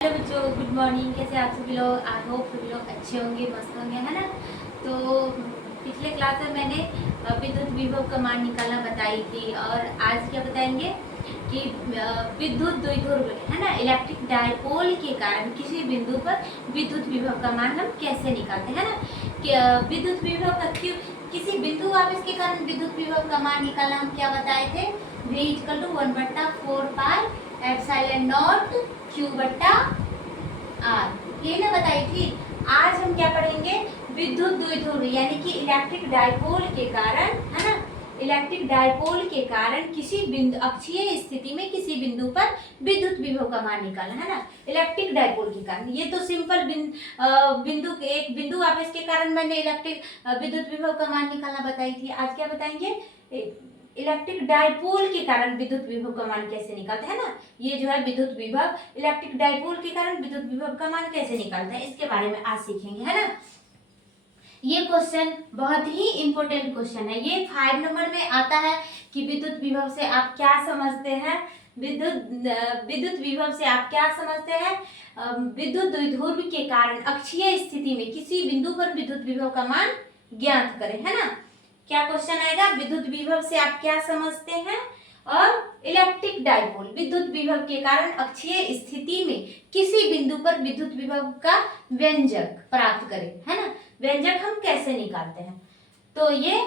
Hello बच्चों, good morning. कैसे आप सभी लोग? आई होप सभी लोग अच्छे होंगे, मस्त होंगे, है ना। तो पिछले क्लास में मैंने विद्युत विभव का मान निकालना बताई थी और आज क्या बताएंगे कि विद्युत द्विध्रुव है ना, इलेक्ट्रिक डायपोल के कारण किसी बिंदु पर विद्युत विभव का मान हम कैसे निकालते हैं ना। कि विद्युत विभव का किसी बिंदु आवेश के कारण विद्युत विभव का मान निकालना हम क्या बताए थे? V equal to 1/4 pi epsilon naught Q बट्टा R, ये ना बताई थी। आज हम क्या पढ़ेंगे? विद्युत द्विध्रुव यानी कि इलेक्ट्रिक डायपोल के कारण, है ना, इलेक्ट्रिक डायपोल के कारण किसी बिंदु अक्षीय स्थिति में किसी बिंदु पर विद्युत विभव का मान निकालना, है ना। इलेक्ट्रिक डायपोल के कारण, ये तो सिंपल बिंदु एक बिंदु आवेश के कारण मैंने इलेक्ट्रिक विद्युत विभव का मान निकालना बताई थी। आज क्या बताएंगे? इलेक्ट्रिक डायपोल के कारण विद्युत विभव का मान कैसे निकालते हैं ना। ये जो है विद्युत विभव, इलेक्ट्रिक डायपोल के कारण विद्युत विभव का मान कैसे निकालते हैं, इसके बारे में आज सीखेंगे, है ना। ये क्वेश्चन बहुत ही इंपॉर्टेंट क्वेश्चन है। ये 5 नंबर में आता है कि विद्युत विभव से आप क्या समझते हैं। विद्युत विभव से आप क्या समझते हैं? विद्युत द्विध्रुव के कारण अक्षीय स्थिति में किसी बिंदु पर विद्युत विभव का मान ज्ञात करें, है ना। क्या क्वेश्चन आएगा? विद्युत विभव से आप क्या समझते हैं और इलेक्ट्रिक डायपोल, विद्युत विभव के कारण अक्षीय स्थिति में किसी बिंदु पर विद्युत विभव का व्यंजक प्राप्त करें, है ना। व्यंजक हम कैसे निकालते हैं? तो ये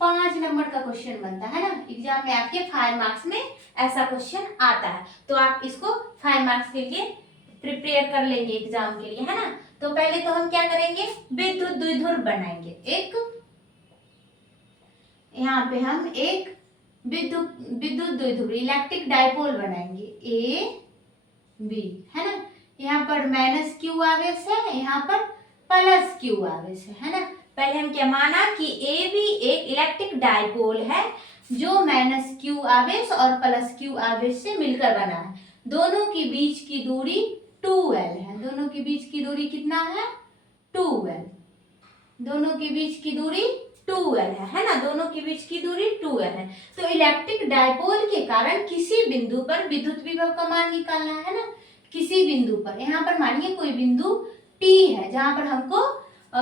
5 नंबर का क्वेश्चन बनता है ना। एग्जाम में आपके 5 मार्क्स में ऐसा क्वेश्चन आता है, तो आप इसको 5 मार्क्स के लिए प्रिपेयर कर लेंगे एग्जाम के लिए, है ना। तो पहले तो हम क्या करेंगे? विद्युत द्विध्रुव बनाएंगे। एक यहाँ पे हम एक विद्युत द्विध्रुव इलेक्ट्रिक डायपोल बनाएंगे ए बी, है ना। यहाँ पर माइनस क्यू आवेश है, यहाँ पर प्लस क्यू आवेश है ना। पहले हम क्या माना कि ए बी एक इलेक्ट्रिक डायपोल है जो माइनस क्यू आवेश और प्लस क्यू आवेश से मिलकर बना है। दोनों के बीच की दूरी 2L है। दोनों के बीच की दूरी कितना है? 2L। दोनों के बीच की दूरी 2L है ना। दोनों के बीच की दूरी 2L है। तो इलेक्ट्रिक डायपोल के कारण किसी बिंदु पर विद्युत विभव का मान निकालना है ना। किसी बिंदु पर, यहाँ पर मानिए कोई बिंदु P है जहां पर हमको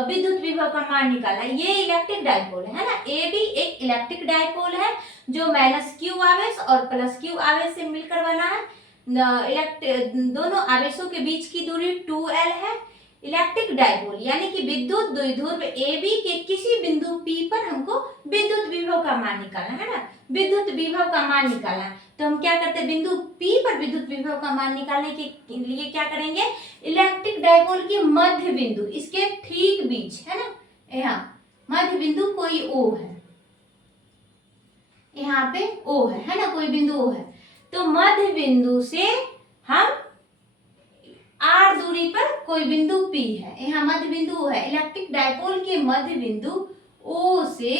विद्युत विभव का मान निकालना है। ये इलेक्ट्रिक डायपोल है ना। ए भी एक इलेक्ट्रिक डायपोल है जो माइनस क्यू आवेश और प्लस क्यू आवेश से मिलकर बना है। दोनों आवेशों के बीच की दूरी 2L है। इलेक्ट्रिक डायपोल यानी कि विद्युत द्विध्रुव ए बी के किसी बिंदु P पर हमको विद्युत विभव का मान निकालना है ना। विद्युत विभव का मान निकालना, तो हम क्या करते हैं? बिंदु P पर विद्युत विभव का मान निकालने के लिए क्या करेंगे? इलेक्ट्रिक डायपोल के मध्य बिंदु, इसके ठीक बीच, है ना, यहाँ मध्य बिंदु कोई O है, यहाँ पे O है ना, कोई बिंदु O है। तो मध्य बिंदु से हम R दूरी पर कोई बिंदु P है, यहाँ मध्य बिंदु है। इलेक्ट्रिक डायपोल के मध्य बिंदु O से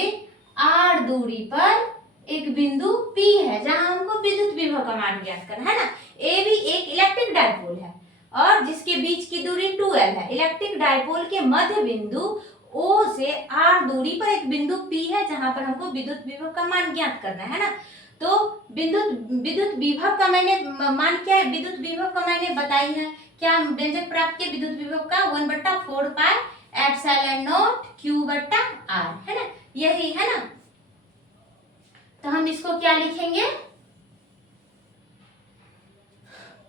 R दूरी पर एक बिंदु P है जहां हमको विद्युत विभव का मान ज्ञात करना है ना। A भी एक इलेक्ट्रिक डायपोल है और जिसके बीच की दूरी 2L है। इलेक्ट्रिक डायपोल के मध्य बिंदु O से R दूरी पर एक बिंदु P है जहां पर हमको विद्युत विभव का मान ज्ञात करना है ना। तो विद्युत विभव का मैंने मान क्या है? विद्युत विभव का मैंने बताई है क्या? व्यंजक प्राप्त किया विद्युत विभव का 1/4 पाई एप्सिलॉन नॉट Q बट्टा R, है ना। यही है ना। तो हम इसको क्या लिखेंगे?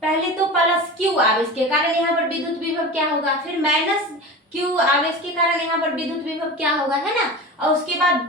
पहले तो प्लस क्यू आवेश के कारण यहाँ पर विद्युत विभव क्या होगा, फिर माइनस क्यू आवेश के कारण यहाँ पर विद्युत विभव क्या होगा, है ना। और उसके बाद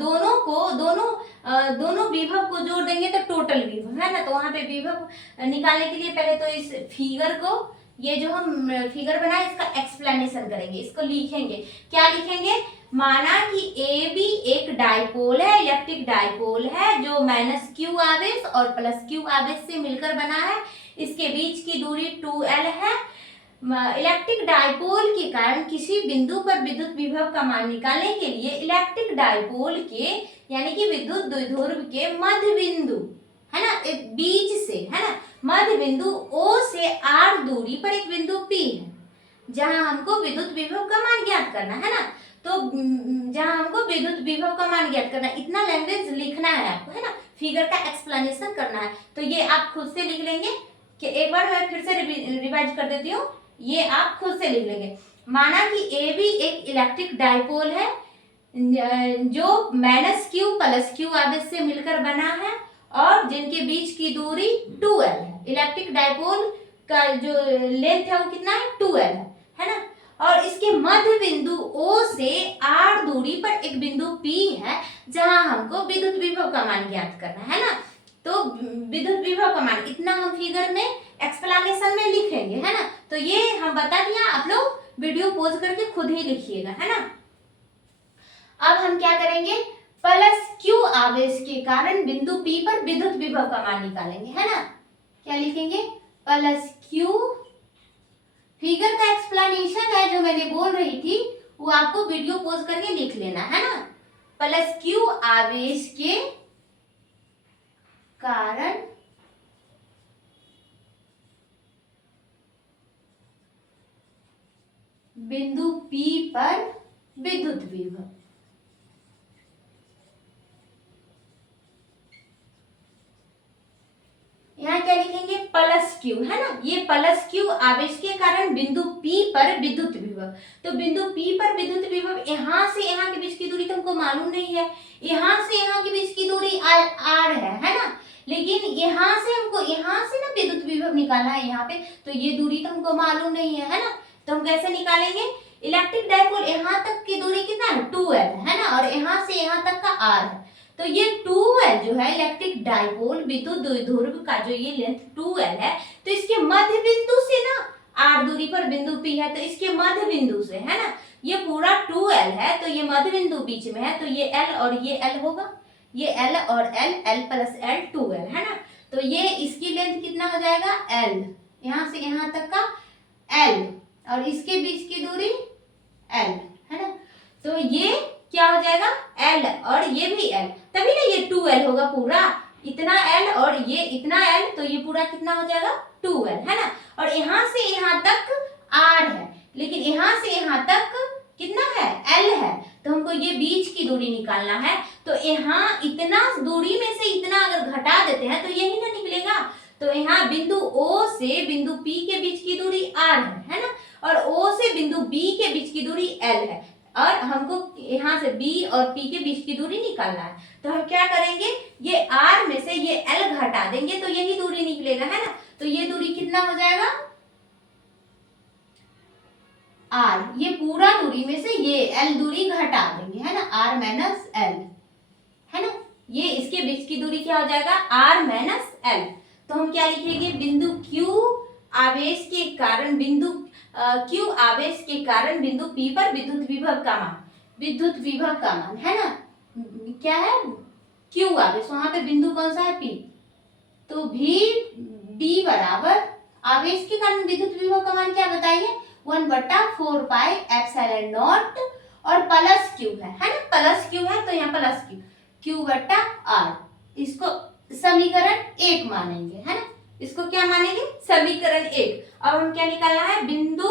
दोनों विभव को जोड़ देंगे तो टोटल विभव, है ना। तो वहां पे विभव निकालने के लिए पहले तो इस फिगर को, ये जो हम फिगर बनाए इसका एक्सप्लेनेशन करेंगे, इसको लिखेंगे। क्या लिखेंगे? माना कि ए बी एक डायपोल है, इलेक्ट्रिक डायपोल है जो माइनस क्यू आवेश और प्लस क्यू आवेश से मिलकर बना है। इसके बीच की दूरी 2L है। इलेक्ट्रिक डायपोल के कारण किसी बिंदु पर विद्युत विभव का मान निकालने के लिए इलेक्ट्रिक डायपोल के यानी कि विद्युत द्विध्रुव के मध्य बिंदु, है ना, एक बीच से, है ना, मध्य बिंदु O से R दूरी पर एक बिंदु P है जहां हमको विद्युत विभव का मान ज्ञात करना है ना। तो जहां हमको विद्युत विभव का मान ज्ञात करना, इतना लैंग्वेज लिखना है आपको, है ना। फिगर का एक्सप्लेनेशन करना है। तो ये आप खुद से लिख लेंगे कि एक बार मैं फिर से रिवाइज कर देती हूँ, ये आप खुद से लिख लेंगे। माना कि ए भी एक इलेक्ट्रिक डाइपोल है जो माइनस क्यू प्लस क्यू आवेश से मिलकर बना है और जिनके बीच की दूरी 2l है। इलेक्ट्रिक डाइपोल का जो लेंथ है वो कितना है, 2l है ना। और इसके मध्य बिंदु O से r दूरी पर एक बिंदु P है जहां हमको विद्युत विभव का मान ज्ञात करना है ना। तो विद्युत विभव का मान इतना हम फिगर में एक्सप्लेनेशन में लिखेंगे है ना। तो ये हम बता दिया, आप लोग वीडियो पॉज करके खुद ही लिखिएगा है ना। अब हम क्या करेंगे, प्लस क्यू आवेश के कारण बिंदु P पर विद्युत विभव का मान निकालेंगे है ना। क्या लिखेंगे, प्लस क्यू, फिगर का एक्सप्लेनेशन है जो मैंने बोल रही थी वो आपको वीडियो पॉज करके लिख लेना है ना। प्लस क्यू आवेश के कारण बिंदु P पर विद्युत विभव। यहाँ क्या लिखेंगे, प्लस क्यू है ना। ये प्लस क्यू आवेश के कारण बिंदु P पर विद्युत विभव। तो बिंदु P पर विद्युत विभव, यहाँ से यहाँ के बीच की दूरी तुमको मालूम नहीं है, यहाँ से यहाँ के बीच की दूरी r है ना। लेकिन यहाँ से हमको यहाँ से ना विद्युत विभव निकालना है यहाँ पे, तो ये दूरी तो हमको मालूम नहीं है ना। तो हम कैसे निकालेंगे, इलेक्ट्रिक डाइपोल यहाँ तक की दूरी कितना है, 2l है ना, और यहाँ से यहाँ तक का r है। तो ये 2l जो है इलेक्ट्रिक डाइपोल विद्युत द्विध्रुव का जो ये लेंथ 2l है, तो इसके मध्य बिंदु से ना r दूरी पर बिंदु P है, तो इसके मध्य बिंदु से है ना, ये पूरा 2l है, तो ये मध्य बिंदु बीच में है, तो ये l और ये l होगा, ये l और l प्लस l 2l है ना। तो ये इसकी लेंथ कितना हो जाएगा, l, यहाँ से यहाँ तक का l, और इसके बीच की दूरी l है ना। तो ये क्या हो जाएगा, l और ये भी l, तभी ना ये 2l होगा पूरा, इतना l और ये इतना l, तो ये पूरा कितना हो जाएगा 2l है ना। और यहाँ से यहाँ तक r है, लेकिन यहाँ से यहाँ तक कितना है, l है, तो हमको ये बीच की दूरी निकालना है। तो यहाँ इतना दूरी में से इतना अगर घटा देते हैं तो यही ना निकलेगा। तो यहाँ बिंदु O से बिंदु P के बीच की दूरी r है ना, और O से बिंदु B के बीच की दूरी l है, और हमको यहाँ से B और P के बीच की दूरी निकालना है। तो हम क्या करेंगे, ये R में से ये L घटा देंगे तो यही दूरी निकलेगा है ना। तो ये दूरी कितना हो जाएगा, R, ये पूरा दूरी में से ये L दूरी घटा देंगे है ना, R माइनस L है ना। ये इसके बीच की दूरी क्या हो जाएगा, R माइनस L। तो हम क्या लिखेंगे, बिंदु Q आवेश के कारण बिंदु Q आवेश के कारण बिंदु P पर विद्युत विभव का मान, विद्युत विभव का मान है ना, क्या है, Q आवेश, वहां पे बिंदु कौन सा है, P, तो V बराबर आवेश के कारण विद्युत विभव का मान क्या बताइए, 1/4 पाई एप्सिलॉन नॉट, और प्लस क्यू है ना, प्लस क्यू है तो यहाँ प्लस क्यू, Q/R, इसको समीकरण 1 मानेंगे है ना। इसको क्या मानेंगे, समीकरण 1। अब हम क्या निकालना है, बिंदु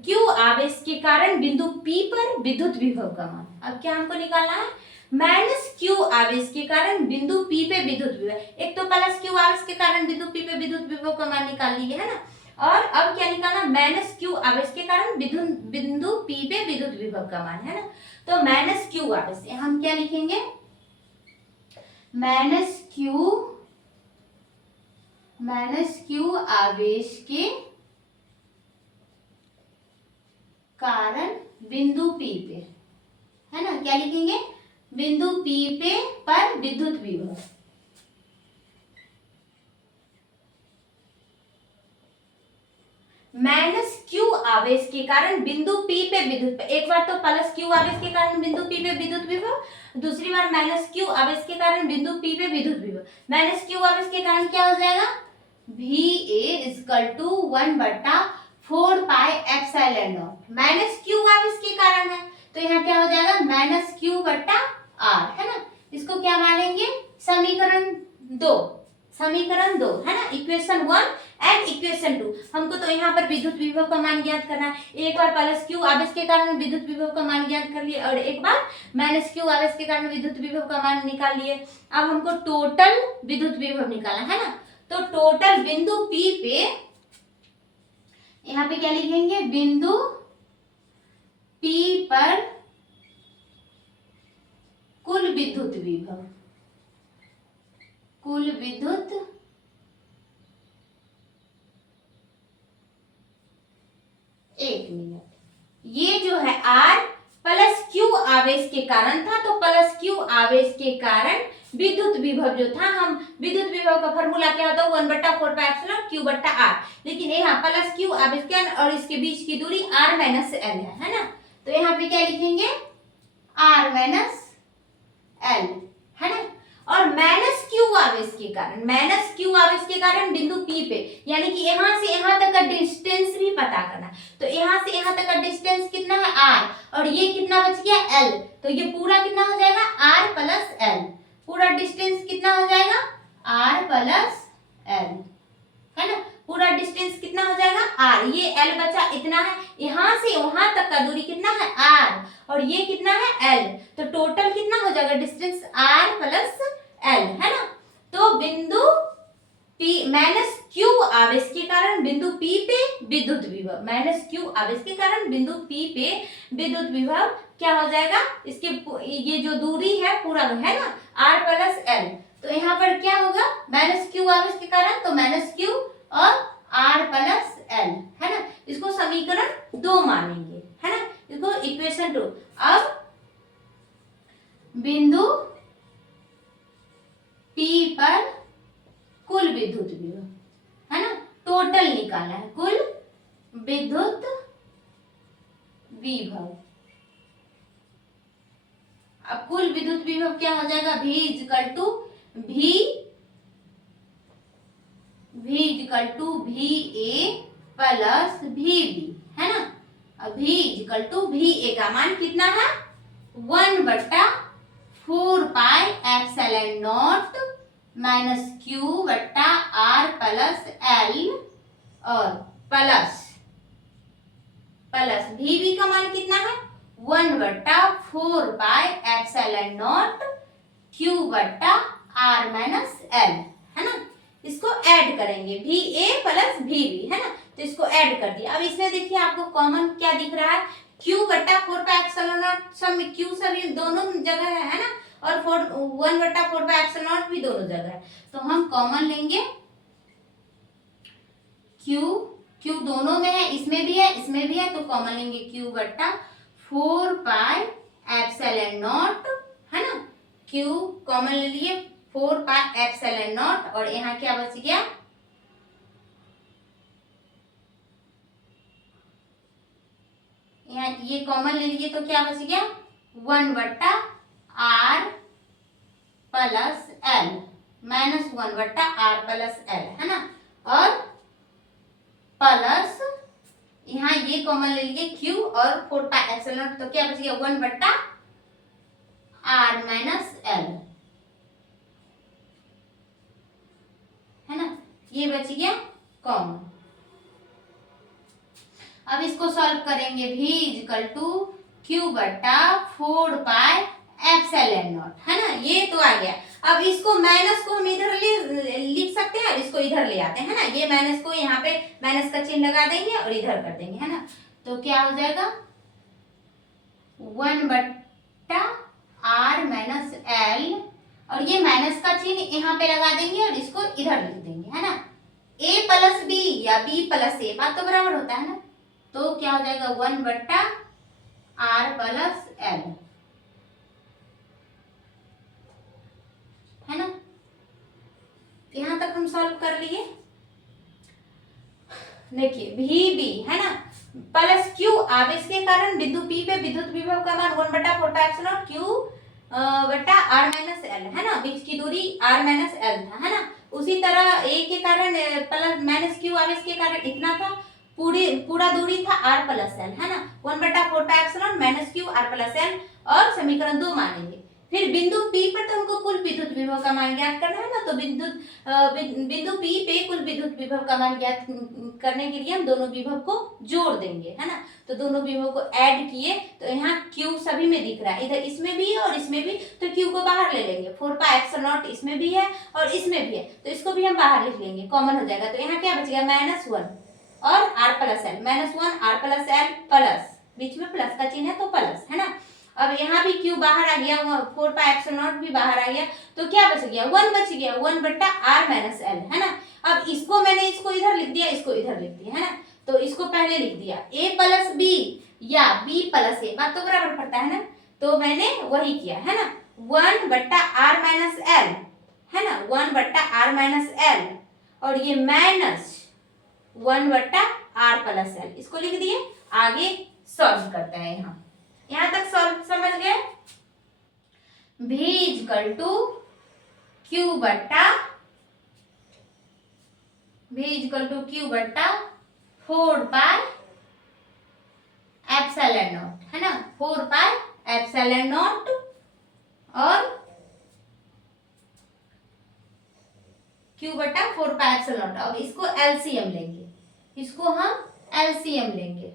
Q आवेश के कारण बिंदु P पर विद्युत विभव का मान। अब क्या हमको निकालना है, माइनस Q आवेश के कारण बिंदु P पे विद्युत विभव, एक तो प्लस Q आवेश के कारण बिंदु P पे विद्युत विभव का मान निकाल लिए है ना। और अब क्या निकालना, माइनस Q आवेश के कारण बिंदु P पे विद्युत विभव का मान है ना। तो माइनस Q आवेश, हम क्या लिखेंगे, माइनस Q आवेश के कारण बिंदु P पे है ना, क्या लिखेंगे, बिंदु P पे पर विद्युत विभव, माइनस Q आवेश के कारण बिंदु P पे विद्युत, एक बार तो प्लस Q आवेश के कारण बिंदु P पे विद्युत विभव, दूसरी बार माइनस Q आवेश के कारण बिंदु P पे विद्युत विभव। माइनस Q आवेश के कारण क्या हो जाएगा, VA = 1/4 pi epsilon not, minus Q आवेश के कारण है तो यहाँ क्या हो जाएगा, माइनस Q/R है ना। इसको क्या मानेंगे, समीकरण 2, समीकरण 2 है ना, इक्वेशन 1 एंड इक्वेशन 2। हमको तो यहाँ पर विद्युत विभव का मान ज्ञात करना है। एक बार प्लस क्यू आवेश के कारण विद्युत विभव का मान ज्ञात कर लिए और एक बार माइनस क्यू आवेश के कारण विद्युत विभव का मान निकाल लिए। अब हमको टोटल विद्युत विभव निकालना है ना, तो टोटल बिंदु P पे यहाँ पे क्या लिखेंगे, बिंदु P पर कुल विद्युत विभव, कुल विद्युत एक मिनट, ये जो है R प्लस क्यू आवेश के कारण था, तो प्लस क्यू आवेश के कारण विद्युत विभव जो था, हम विद्युत विभव का फॉर्मूला क्या होता है 1/4πε Q बट्टा R, लेकिन यहाँ प्लस क्यू आवेश के और इसके बीच की दूरी R माइनस L है ना, तो यहाँ पे क्या लिखेंगे R माइनस L है ना। और माइनस क्यू आवेश के कारण, माइनस क्यू आवेश के कारण बिंदु P पे, यानी कि यहाँ से यहाँ तक का डिस्टेंस भी पता करना, तो यहाँ से यहाँ तक का डिस्टेंस कितना है R, और ये कितना बच गया L, तो ये पूरा कितना हो जाएगा R प्लस L, पूरा डिस्टेंस कितना हो जाएगा R प्लस L है ना, पूरा डिस्टेंस कितना हो जाएगा R, ये L बचा इतना है, यहाँ से वहां तक का दूरी कितना है R और ये कितना है L, तो टोटल कितना हो जाएगा डिस्टेंस R प्लस L है ना। तो बिंदु P माइनस क्यू आवेश के कारण बिंदु P पे विद्युत विभव, माइनस क्यू आवेश के कारण बिंदु P पे विद्युत विभव क्या हो जाएगा, इसके ये जो दूरी है पूरा है ना R प्लस L, तो यहाँ पर क्या होगा माइनस क्यू आवेश के कारण, तो माइनस क्यू और R प्लस L है ना, इसको समीकरण 2 मानेंगे है ना, इसको इक्वेशन 2। अब बिंदु P पर कुल विद्युत विभव है ना, टोटल निकालना है, कुल विद्युत विभव। अब कुल विद्युत विभव क्या हो जाएगा, V equal to VA plus VB है ना। अब V इक्वल टू VA का मान कितना है 1/4πε0 माइनस Q बट्टा R प्लस L और प्लस VB का मान कितना है 1/4πε0 Q बट्टा R माइनस L है ना। इसको ऐड करेंगे VA प्लस VB है ना, तो इसको ऐड कर दिया। अब इसमें देखिए आपको कॉमन क्या दिख रहा है, Q बट्टा 4πε0 सब Q सभी दोनों जगह है ना, और 1/4πε0 भी दोनों जगह है, तो हम कॉमन लेंगे Q दोनों में है, इसमें भी है इसमें भी है, तो कॉमन लेंगे Q बट्टा 4πε0 है ना। Q कॉमन ले लिए 4πε0 और यहाँ क्या बच गया यहाँ ये कॉमन ले लिए तो क्या बच गया 1/R plus L minus 1/R plus L है ना, और प्लस यहाँ ये कॉमन ले लिए Q और 4πε0, तो क्या बच गया 1/R माइनस L है ना, ये बच गया कॉमन। अब इसको सॉल्व करेंगे V इक्वल टू Q बट्टा 4πε0 है ना, ये तो आ गया। अब इसको माइनस को हम इधर लिख सकते हैं और इसको इधर ले आते हैं है ना, ये माइनस को यहाँ पे माइनस का चिन्ह लगा देंगे और इधर कर देंगे है ना, तो क्या हो जाएगा 1/R माइनस L और ये माइनस का चिन्ह यहाँ पे लगा देंगे और इसको इधर लिख देंगे है ना। A प्लस B या B प्लस A बात तो बराबर होता है ना, तो क्या हो जाएगा 1/R प्लस L है ना। यहां तक हम सॉल्व कर लिए। देखिए VB है ना प्लस Q आवेश के कारण बिंदु P पे विद्युत विभव का मान 1/4πε0 Q बट्टा R माइनस L है ना, बीच की दूरी R माइनस L था है ना। उसी तरह A के कारण प्लस माइनस Q आवेश के कारण इतना था, पूरा दूरी था R प्लस L है ना, 1/4πε0 minus Q R plus L और समीकरण 2 मानेंगे। फिर बिंदु P पर तो हमको कुल विद्युत विभव का मान ज्ञात करना है ना, तो बिंदु P पे कुल विद्युत विभव का मान ज्ञात करने के लिए हम दोनों विभव को जोड़ देंगे, है ना। तो दोनों विभव को ऐड किए तो यहाँ Q सभी में दिख रहा है, इधर इसमें भी है और इसमें भी, तो Q को बाहर ले लेंगे। 4πε0 इसमें भी है और इसमें भी है, तो इसको भी हम बाहर लिख लेंगे, कॉमन हो जाएगा। तो यहाँ क्या बच गया, -1 और r plus L, -1 r plus L plus, बीच में प्लस का चिन्ह है तो प्लस, है ना। अब यहाँ भी Q बाहर आ गया, 4πε0 भी बाहर आ गया, तो क्या बच गया, 1 बच गया, 1 बट्टा r माइनस एल, है ना। अब इसको मैंने इसको इधर लिख दिया, इसको इधर लिख दिया, है ना। तो इसको पहले लिख दिया a प्लस बी या b प्लस a, बात तो बराबर पड़ता है ना, तो मैंने वही किया, है ना। 1 बट्टा r माइनस एल, है ना, 1 बट्टा r माइनस एल, और ये माइनस 1 बट्टा r प्लस एल, इसको लिख दिए। आगे सॉल्व करते हैं, यहाँ तक सॉल्व समझ गए। v इक्वल टू q बट्टा 4πε0, है ना, 4πε0 और q बट्टा 4πε0। अब इसको एलसीएम लेंगे, इसको हम एलसीएम लेंगे।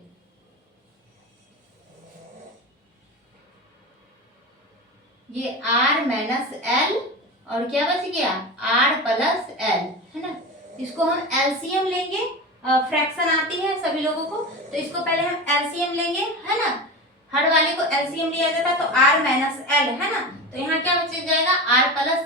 ये r माइनस एल और क्या बच गया, r प्लस एल, है ना। इसको हम एलसीएम लेंगे, फ्रैक्शन आती है सभी लोगों को, तो इसको पहले हम एलसीएम लेंगे, है ना। हर वाले को एलसीएम लिया जाता है, तो r माइनस एल, है ना। तो यहाँ क्या बच जाएगा, r प्लस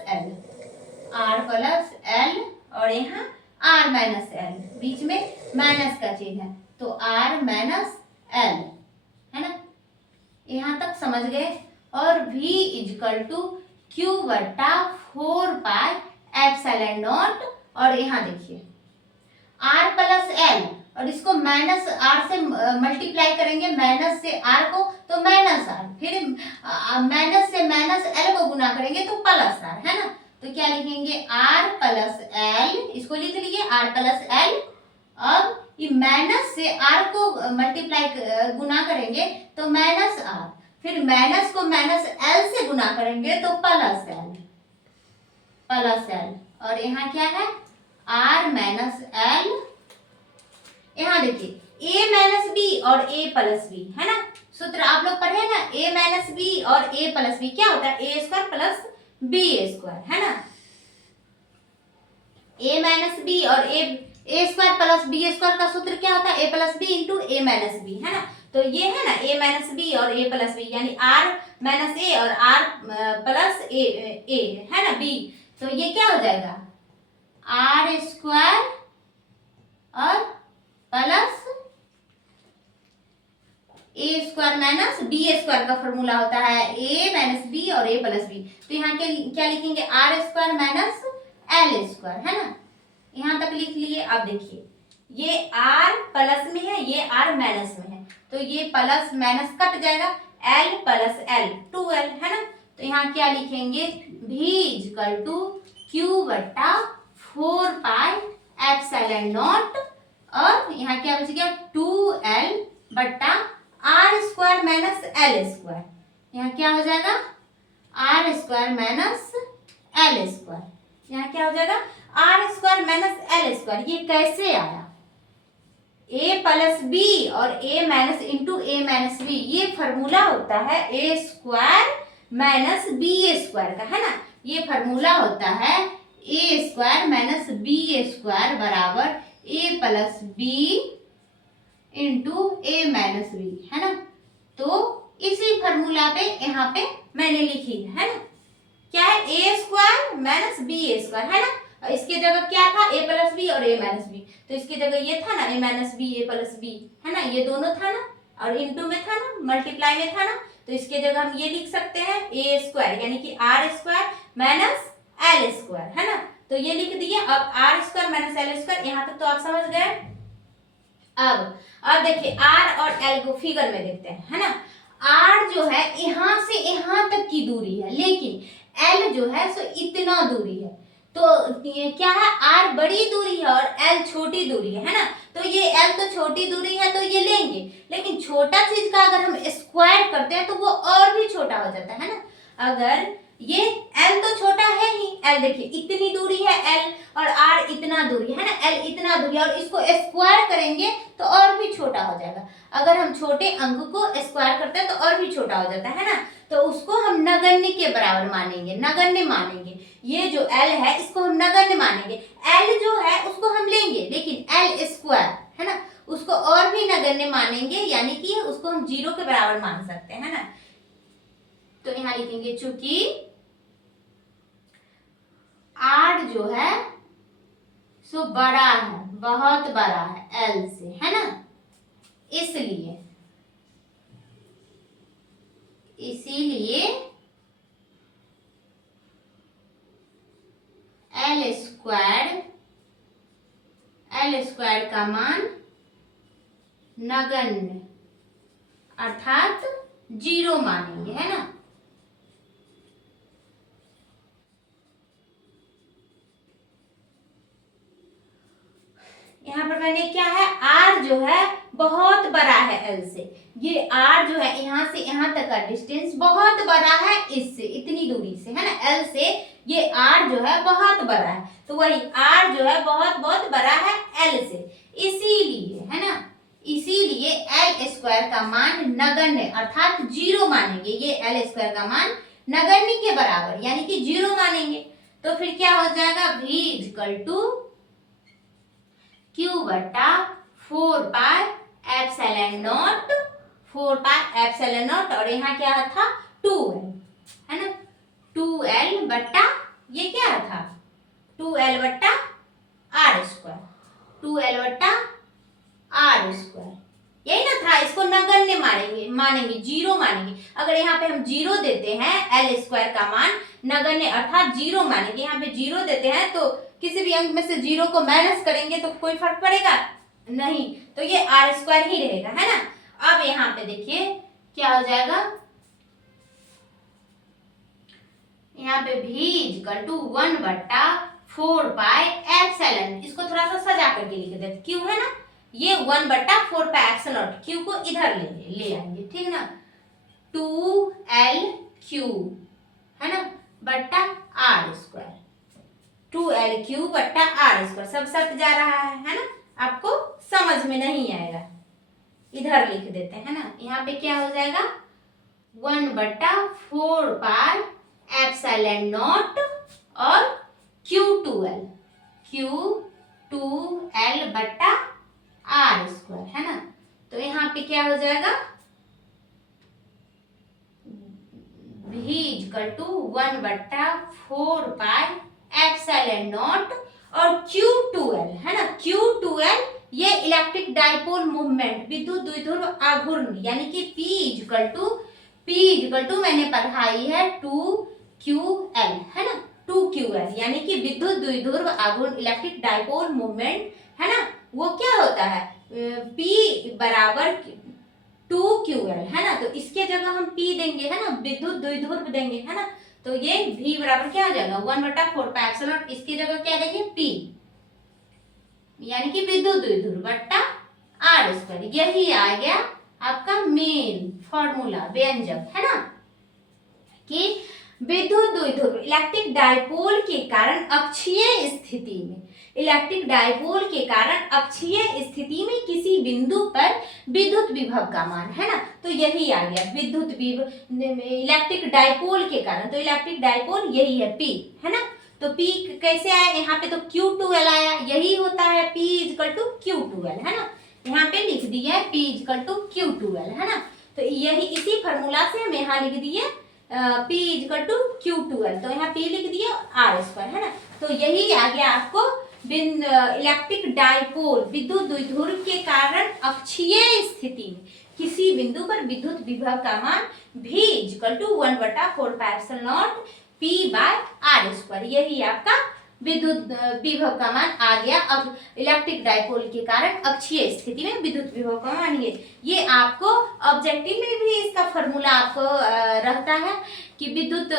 एल और यहाँ r माइनस एल, बीच में माइनस का चिन्ह है, तो r माइनस एल, है ना। यहाँ तक समझ गए। और v इक्वल टू q बट्टा 4πε0, और यहाँ देखिए r प्लस एल, और इसको माइनस r से मल्टीप्लाई करेंगे, माइनस से r को तो माइनस r, फिर माइनस से माइनस l को गुना करेंगे तो प्लस r, है ना। तो क्या लिखेंगे, r प्लस एल, इसको लिख लीजिए r प्लस एल। अब ये माइनस से r को मल्टीप्लाई गुना करेंगे तो माइनस r, फिर माइनस को माइनस एल से गुना करेंगे तो प्लस एल, और यहाँ क्या है, r माइनस एल। यहाँ देखिए a माइनस बी और a प्लस बी, है ना, सूत्र आप लोग पढ़े ना, a माइनस बी और a प्लस बी क्या होता है, a square plus B square, है ना। a माइनस बी और a square plus B square का सूत्र क्या होता है, a plus B into a minus B, है ना। तो ये है ना a माइनस बी और a प्लस बी, यानी r माइनस a और r प्लस a, है ना, b, तो ये क्या हो जाएगा, r स्क्वायर और plus a square minus b square का फॉर्मूला होता है a माइनस b और a प्लस b। तो यहाँ क्या लिखेंगे, r square minus l square, है ना। यहाँ तक लिख लिए। अब देखिए ये r प्लस में है, ये r माइनस में है, तो ये प्लस माइनस कट जाएगा, l प्लस l 2l, है ना। तो यहाँ क्या लिखेंगे, v इक्वल टू q बट्टा 4πε0, और यहाँ क्या बच गया, 2l बट्टा r square minus l square, यहाँ क्या हो जाएगा, r square minus l square, यहाँ क्या हो जाएगा, r square minus l square. ये कैसे आया, a प्लस बी और a minus into a minus B, ये फॉर्मूला होता है a square minus B square का, है ना। ये फॉर्मूला होता है a square minus B square बराबर a plus B into a minus B, है ना। तो इसी फॉर्मूला पे यहाँ पे मैंने लिखी है ना, क्या है, a square minus B square, है ना। इसके जगह क्या था, a प्लस बी और a माइनस बी, तो इसकी जगह ये था ना a minus B a plus B, है ना, ये दोनों था ना, और इनटू में था ना, मल्टीप्लाई में था ना, तो इसके जगह हम ये लिख सकते हैं a स्क्वायर यानी कि r square minus l square, है ना। तो ये लिख दिए। अब r square minus l square, यहाँ तक तो आप समझ गए। अब देखिए r और l को फिगर में देखते हैं, है ना। r जो है यहाँ से यहाँ तक की दूरी है, लेकिन l जो है सो इतना दूरी है, तो ये क्या है, r बड़ी दूरी है और l छोटी दूरी है ना। तो ये l तो छोटी दूरी है तो ये लेंगे, लेकिन छोटा चीज का अगर हम स्क्वायर करते हैं तो वो और भी छोटा हो जाता है ना। अगर ये L तो छोटा है ही, L देखिए इतनी दूरी है L और R इतना दूरी है ना, L इतना दूरी और इसको स्क्वायर करेंगे तो और भी छोटा हो जाएगा। अगर हम छोटे अंक को स्क्वायर करते हैं तो और भी छोटा हो जाता है ना, तो उसको हम नगण्य के बराबर मानेंगे, नगण्य मानेंगे। ये जो L है इसको हम नगण्य मानेंगे। L जो है उसको हम लेंगे, लेकिन L स्क्वायर है ना उसको और भी नगण्य मानेंगे, यानी कि उसको हम 0 के बराबर मान सकते हैं ना। तो यहाँ लिखेंगे चूंकि R जो है सो बड़ा है, बहुत बड़ा है L से, है ना, इसीलिए L स्क्वायर का मान नगण्य अर्थात 0 मानेंगे, है ना। यहाँ पर मैंने क्या है, R जो है बहुत बड़ा है L से, ये R जो है यहाँ से यहाँ तक का डिस्टेंस बहुत बड़ा है, इससे इतनी दूरी से, है ना, L से ये R जो है बहुत बड़ा है, तो वही R जो है बहुत बहुत बड़ा है L से, इसीलिए, है ना, इसीलिए L स्क्वायर का मान नगण्य अर्थात 0 मानेंगे। ये L स्क्वायर का मान नगण्य के बराबर यानी कि 0 मानेंगे। तो फिर क्या हो जाएगा, V इक्वल टू Q बटा 4 pi epsilon not, 4 pi epsilon not और यहाँ क्या था 2L, है ना, 2L बटा ये क्या था 2L बटा R स्क्वायर, 2L बटा R स्क्वायर, यही ना था। इसको नगण्य मानेंगे 0 मानेंगे। अगर यहाँ पे हम 0 देते हैं, L स्क्वायर का मान नगण्य अर्थात 0 मानेंगे, यहाँ पे 0 देते हैं तो किसी भी अंक में से 0 को माइनस करेंगे तो कोई फर्क पड़ेगा नहीं, तो ये R स्क्वायर ही रहेगा, है ना। अब यहाँ पे देखिए क्या हो जाएगा, यहाँ पे V इक्वल टू 1 बटा 4 पाई एप्सिलॉन, इसको थोड़ा सा सजा करके लिख देते, क्यों है ना, ये 1 बटा 4 पाई एप्सिलॉन, क्यू को इधर ले आएंगे, ठीक ना, 2L क्यू, है ना, बट्टा R स्क्वायर, 2L क्यू बट्टा R स्क्वायर, सब सट जा रहा है ना, आपको समझ में नहीं आएगा, इधर लिख देते हैं ना। यहाँ पे क्या हो जाएगा 1 बट्टा 4 पाई एप्सिलॉन नॉट और Q2L बट्टा R स्क्वायर, है ना। तो यहाँ पे क्या हो जाएगा V इक्वल टू 1 बट्टा 4 पाई एप्सिलॉन नॉट और Q2L, है ना, Q2L ये इलेक्ट्रिक डाइपोल मूवमेंट, विद्युत द्विध्रुव आघूर्ण, यानी कि P इक्वल टू मैंने पढ़ाई है 2QL, है ना, 2QL यानी कि विद्युत द्विध्रुव आघूर्ण इलेक्ट्रिक डाइपोल मूवमेंट, है ना, वो क्या होता है P बराबर 2QL, है ना, तो इसके जगह हम P देंगे, है ना, विद्युत द्विध्रुव देंगे, है ना, तो ये V बराबर क्या हो जाएगा 1 बटा 4 पाई एप्सिलॉन, इसकी जगह क्या देंगे P, यानी कि विद्युत द्विध्रुव बट्टा R स्क्वायर, यही आ गया आपका मेन फॉर्मूला व्यंजक, है ना, कि विद्युत द्विध्रुव इलेक्ट्रिक डाइपोल के कारण अक्षीय स्थिति में, इलेक्ट्रिक डाइपोल के कारण अक्षीय स्थिति में किसी बिंदु पर विद्युत विभव का मान, है ना, तो यही आ गया विद्युत विभव इलेक्ट्रिक डाइपोल के कारण, तो इलेक्ट्रिक डाइपोल यही है P, है ना। तो P कैसे आया, यहाँ पे तो Q2L आया, यही होता है P इक्वल टू Q2L, है ना, यहाँ पे लिख दिया है P इक्वल टू Q2L, है ना, तो यही इसी फॉर्मूला से हम यहाँ लिख दिए P इक्वल टू Q2L, तो यहाँ P लिख दिया R स्क्वायर, है ना, तो यही आ गया आपको इलेक्ट्रिक डाइपोल विद्युत द्विध्रुव के कारण अक्षीय स्थिति में किसी बिंदु पर विद्युत विभव का मान V इक्वल टू 1 बटा 4 pi epsilon naught P by R square, यही आपका विद्युत विभव का मान आ गया। अब इलेक्ट्रिक डाइपोल के कारण अक्षीय स्थिति में विद्युत विभव का मान ये आपको ऑब्जेक्टिव में भी इसका फॉर्मूला आपको रहता है कि विद्युत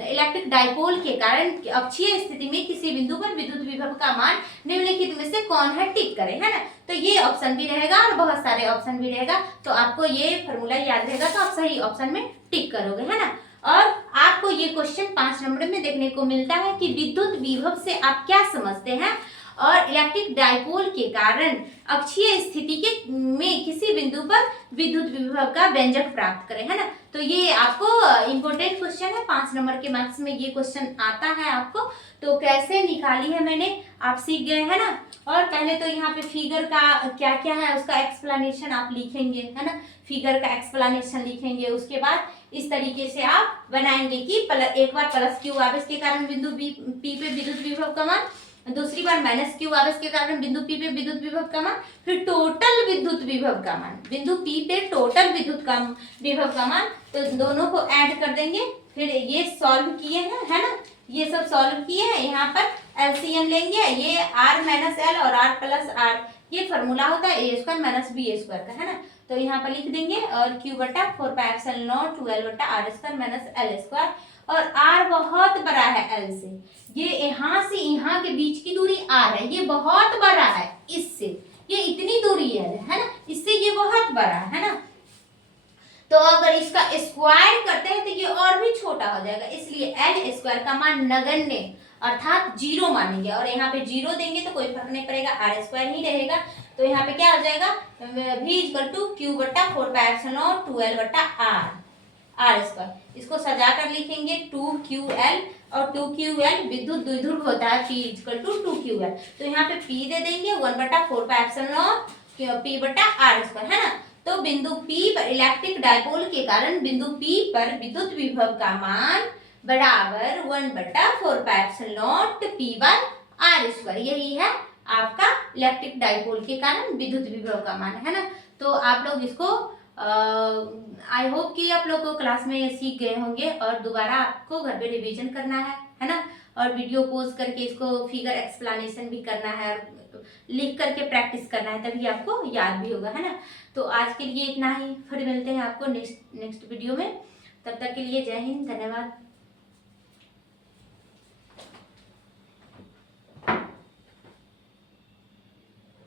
इलेक्ट्रिक डाइपोल के कारण अक्षीय स्थिति में किसी बिंदु पर विद्युत विभव का मान निम्नलिखित में से कौन है, टिक करें, है ना, तो ये ऑप्शन भी रहेगा और बहुत सारे ऑप्शन भी रहेगा, तो आपको ये फॉर्मूला याद रहेगा तो आप सही ऑप्शन में टिक करोगे, है ना। और आपको ये क्वेश्चन 5 नंबर में देखने को मिलता है कि विद्युत विभव से आप क्या समझते हैं और इलेक्ट्रिक डाइपोल के कारण अक्षीय स्थिति के में किसी बिंदु पर विद्युत विभव का व्यंजक प्राप्त करें, है ना। तो ये आपको इंपॉर्टेंट क्वेश्चन है, 5 नंबर के मार्क्स में ये क्वेश्चन आता है आपको। तो कैसे निकाली है मैंने, आप सीख गए हैं ना। और पहले तो यहाँ पे फिगर का क्या क्या है उसका एक्सप्लेनेशन आप लिखेंगे, है ना। फिगर का एक्सप्लेनेशन लिखेंगे, उसके बाद इस तरीके से आप बनाएंगे कि एक बार प्लस क्यू आवेश के कारण बिंदु पी पे विद्युत विभव का मान, दूसरी बार माइनस क्यू आवेश के कारण बिंदु पी पे विद्युत विभव का मान, फिर टोटल विद्युत विभव का मान, बिंदु पी पे टोटल विद्युत का विभव का मान। तो दोनों को ऐड कर देंगे, फिर ये सॉल्व किए हैं, है ना, ये सब सॉल्व किए हैं। यहाँ पर एलसीएम लेंगे, ये आर माइनस एल और आर प्लस आर, ये फॉर्मूला होता है ए स्क्वायर माइनस बी स्क्वायर का, है ना। तो यहाँ पर लिख देंगे और क्यू बटा 4 पाई एप्सिलॉन नॉट 12 बटा R square minus L square. और आर बहुत बड़ा है एल से, ये यहाँ से यहाँ के बीच की दूरी आर है, ये बहुत बड़ा है इससे, ये इतनी दूरी है ना, इससे ये बहुत बड़ा है ना। तो अगर इसका स्क्वायर करते हैं तो ये और भी छोटा हो जाएगा, इसलिए एल स्क्वायर का मान नगण्य अर्थात 0 मानेंगे। और यहाँ पे 0 देंगे तो कोई फर्क नहीं पड़ेगा, आर स्क्वायर ही रहेगा। तो यहाँ पे क्या हो जाएगा, v इक्वल टू क्यू बटा 4 पाई एप्सिलॉन 12 बटा आर स्क्वायर। इसको सजा कर लिखेंगे 2ql, और 2ql विद्युत द्विध्रुव होता है p इक्वल टू 2ql। तो यहाँ पे p दे देंगे 1 बटा 4 पाई एप्सिलॉन p बटा आर स्क्वायर, है ना। तो बिंदु P पर इलेक्ट्रिक डायपोल के कारण बिंदु P पर विद्युत विभव का मान बराबर 1 बटा 4 pi epsilon P by R square, यही है आपका इलेक्ट्रिक डायपोल के कारण विद्युत विभव का मान, है ना। तो आप लोग इसको आई होप कि आप लोग को क्लास में सीख गए होंगे, और दोबारा आपको घर पे रिवीजन करना है ना। और वीडियो पोज करके इसको फिगर एक्सप्लेनेशन भी करना है, और लिख करके प्रैक्टिस करना है, तभी आपको याद भी होगा, है ना। तो आज के लिए इतना ही, फिर मिलते हैं आपको नेक्स्ट वीडियो में। तब तक के लिए जय हिंद, धन्यवाद।